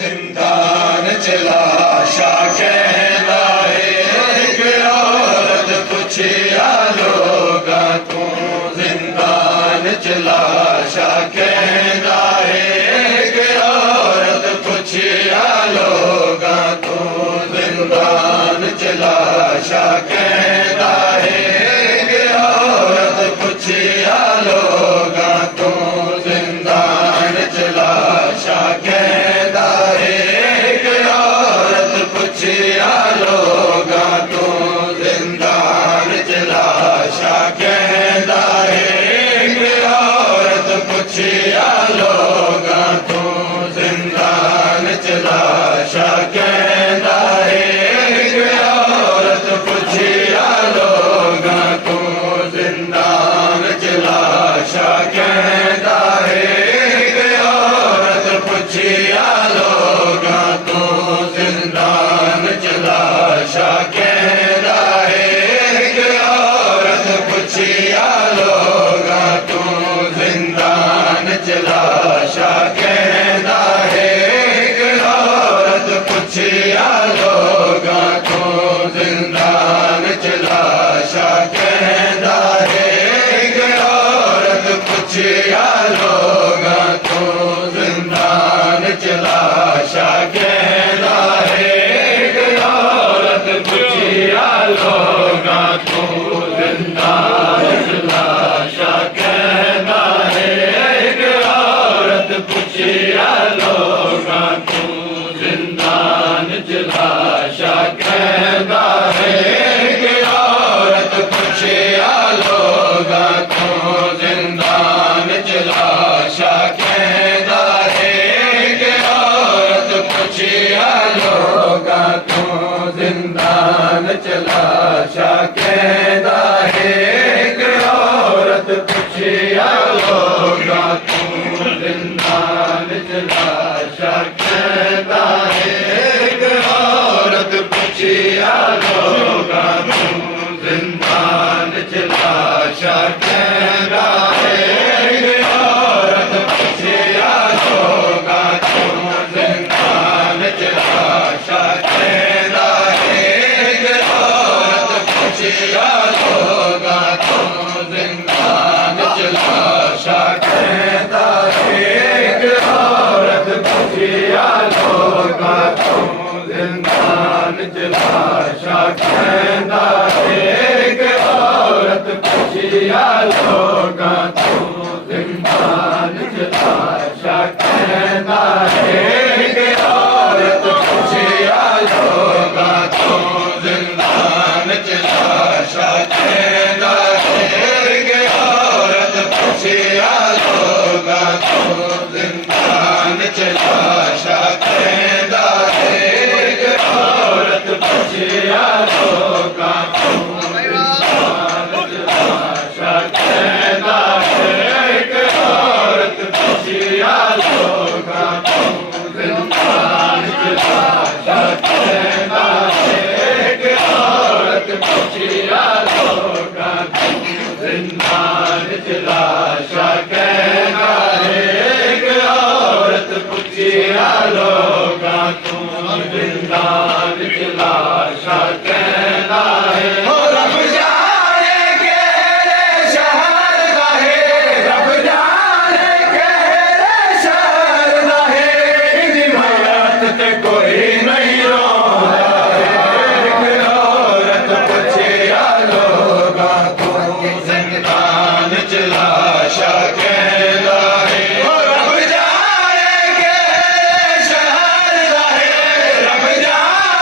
जिंदान चला शाह कहना है एक औरत पूछिया लोगा तू जिंदान चला शाह कहना है एक औरत पूछिया लोगा तू जिंदान चला शाह कहना है एक औरत पूछिया लोगा तू जिंदान चला शाह कहना है एक औरत पूछिया लोगा तू जिंदान चला शाह कहना है एक औरत पूछिया लोगा तू जिंदान चला शाह कहना है एक औरत पूछिया लोगा तू जिंदान चला शाह कहना है एक औरत पूछिया लोगा तू जिंदान चला शाह कहना है एक औरत पूछिया लोगा तू जिंदान चला शाह कहना है एक औरत पूछिया लोगा तू जिंदान चला शाह कहना है एक औरत पूछिया लोगा तू जिंदान चला शाह कहना है एक औरत पूछिया लोगा तू जिंदान चला शाह कहना है एक औरत पूछिया लोगा तू जिंदान चला शाह कहना है एक औरत पूछिया लोगा तू जिंदान चला शाह कहना है एक औरत पूछिया लोगा तू जिंदान चला शाह कहना है एक औरत पूछिया लोगा तू जिंदान चला शाह कहना है एक औरत पूछिया लोगा तू जिंदान चला शाह कहना है एक औरत पूछिया लोगा तू जिंदान चला शाह कहना है एक औरत पूछिया लोगा तू जिंदान चला शाह कहना है एक औरत पूछिया लोगा तू जिंदान चला शाह कहना है एक औरत पूछिया लोगा तू जिंदान चला शाह कहना है एक औरत पूछिया लोगा तू जिंदान चला शाह कहना है एक औरत पूछिया लोगा तू जिंदान चला शाह कहना है एक औरत पूछिया लोगा तू जिंदान चला शाह कहना है एक औरत पूछिया लोगा तू जिंदान चला शाह कहना है एक औरत पूछिया लोगा तू जिंदान चला शाह कहना है एक औरत पूछिया लोगा तू जिंदान चला शाह कहना है रब जाने के शहर ना है रब जाने के शहर ना है हिमायत ते कोई नहीं रोता है एक औरत पूछिया लोगा तू जिंदान चला शाह कहना है रब जाने के शहर ना है रब जाने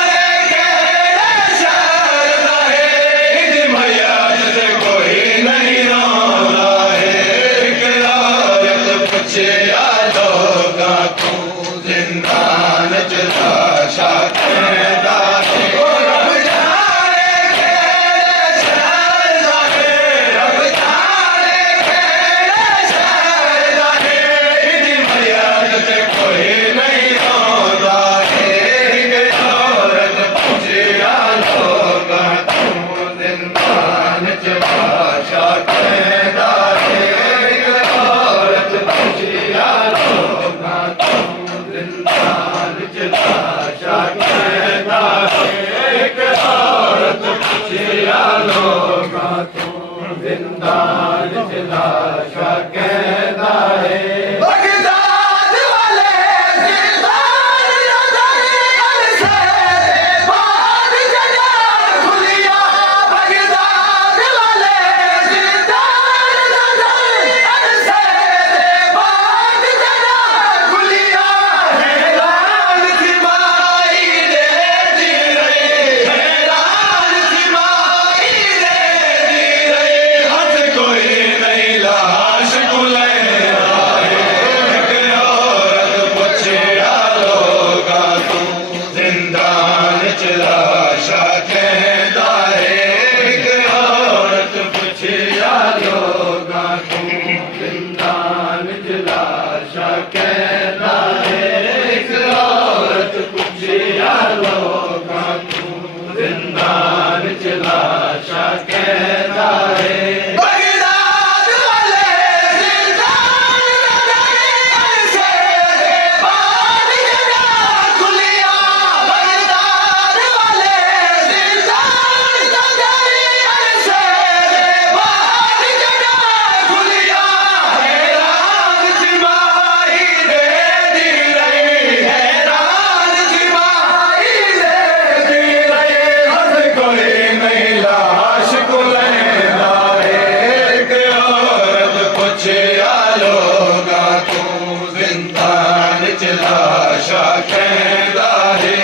लाशा कहदा है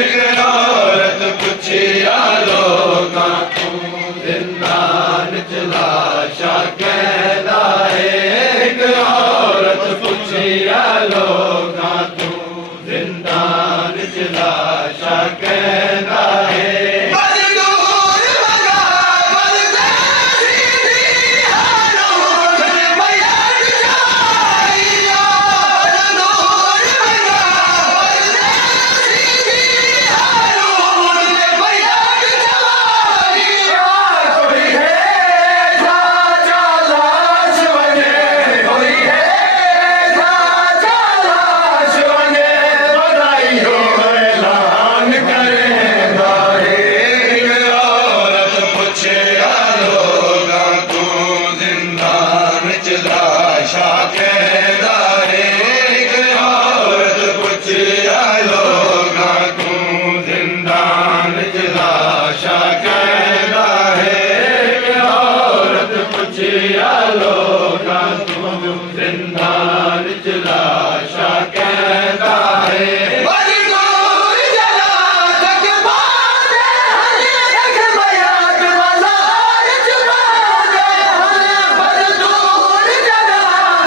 एक औरत पुछिया लोगा तू जिंदान च लाशा कहदा है एक औरत पुछिया लोगा तू जिंदान च लाशा कहदा है जिंदान च लाशा कहदा है बड़ी दूर जला तक बादे हले रख बयात बाजार च बादे हले बड़ी दूर जला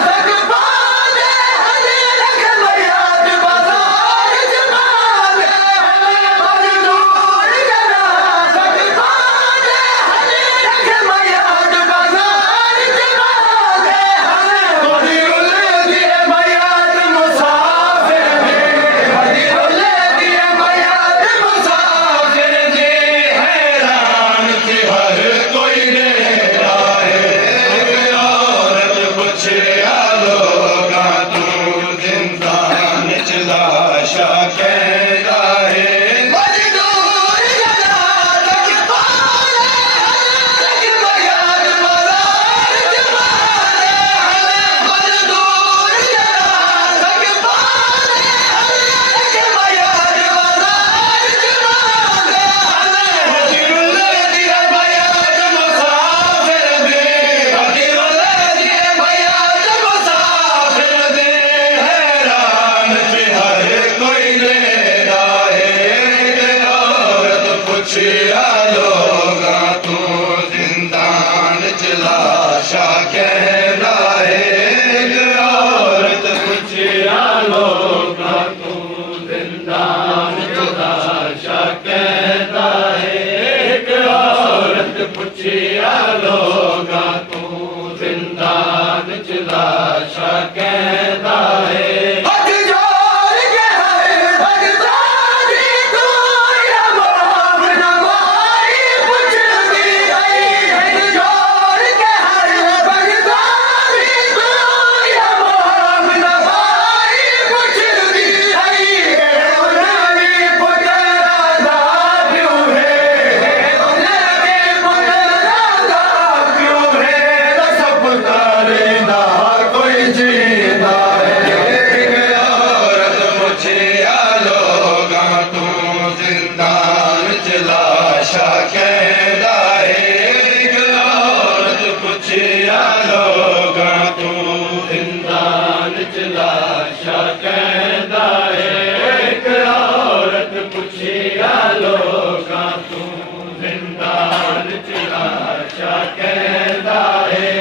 तक बादे हले रख बयात बाजार च बादे हले बड़ी दूर जला तक बादे हले रख बयात बाजार च बादे लाशा कहदा है बड़ी दूर जला तक बादे रख बयात बाजार च बादे हले बड़ी दूर जला तक बादे हले रख बयात बाजार च बादे हले हजीरुल दिया बयात मुसाफिर दे हजीरुल दिया बयात मुसाफिर दे हैरान च हर कोई लेदा है एक औरत पुछिया लोगा तू जिंदान च लाशा कहदा है एक औरत पुछिया लोगा तू जिंदान च लाशा कहदा है एक औरत पुछिया लोगा तू जिंदान च लाशा कहदा है लाशा कहदा है एक औरत पुछिया लोगा तू जिंदान च लाशा कहदा है एक औरत पुछिया लोगा तू जिंदान च लाशा कहदा है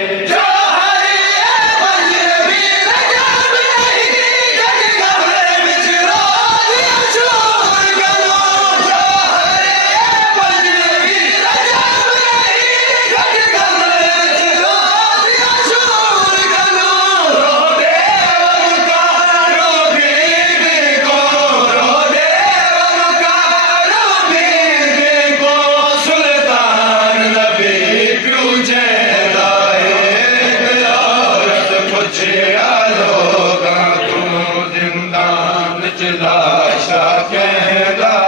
लाशा कहदा